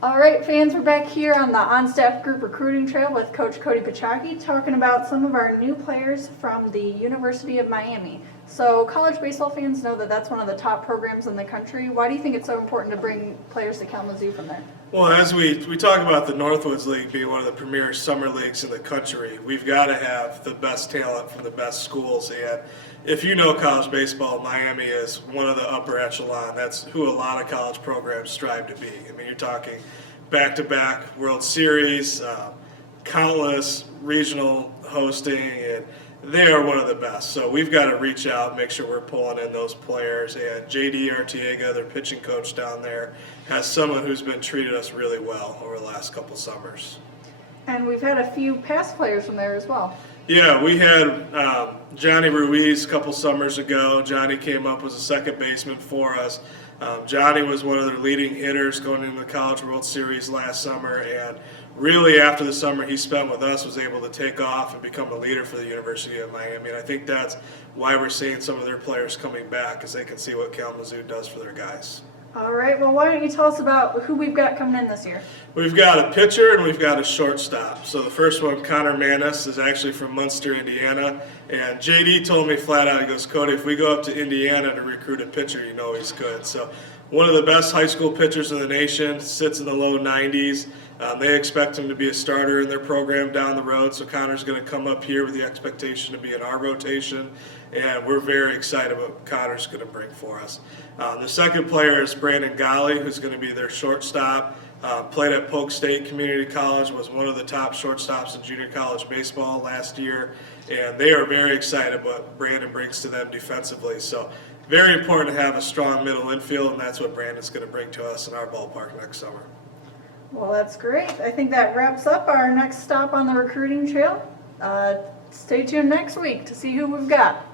All right, fans, we're back here on the OnStaff Group Recruiting Trail with Coach Cody Piechocki talking about some of our new players from the University of Miami. So college baseball fans know that that's one of the top programs in the country. Why do you think it's so important to bring players to Kalamazoo from there? Well, as we talk about the Northwoods League being one of the premier summer leagues in the country, we've got to have the best talent from the best schools. And if you know college baseball, Miami is one of the upper echelon. That's who a lot of college programs strive to be. I mean, you're talking back-to-back World Series, countless regional hosting, and they are one of the best. So we've got to reach out, make sure we're pulling in those players. And JD Artiega, their pitching coach down there, has someone who's been treated us really well over the last couple summers. And we've had a few past players from there as well. Yeah, we had Johnny Ruiz a couple summers ago. Johnny came up as a second baseman for us. Johnny was one of their leading hitters going into the College World Series last summer, and really after the summer he spent with us was able to take off and become a leader for the University of Miami. And I think that's why we're seeing some of their players coming back, because they can see what Kalamazoo does for their guys. All right, well, why don't you tell us about who we've got coming in this year? We've got a pitcher and we've got a shortstop. So the first one, Connor Manous, is actually from Munster, Indiana. And JD told me flat out, he goes, Cody, if we go up to Indiana to recruit a pitcher, you know he's good. So one of the best high school pitchers in the nation, sits in the low 90s. They expect him to be a starter in their program down the road. So Connor's going to come up here with the expectation to be in our rotation. And we're very excited about what Connor's going to bring for us. The second player is Brandon Gali, who's going to be their shortstop. Played at Polk State Community College, was one of the top shortstops in junior college baseball last year, and they are very excited what Brandon brings to them defensively. So very important to have a strong middle infield, and that's what Brandon's going to bring to us in our ballpark next summer. Well, that's great. I think that wraps up our next stop on the recruiting trail. Stay tuned next week to see who we've got.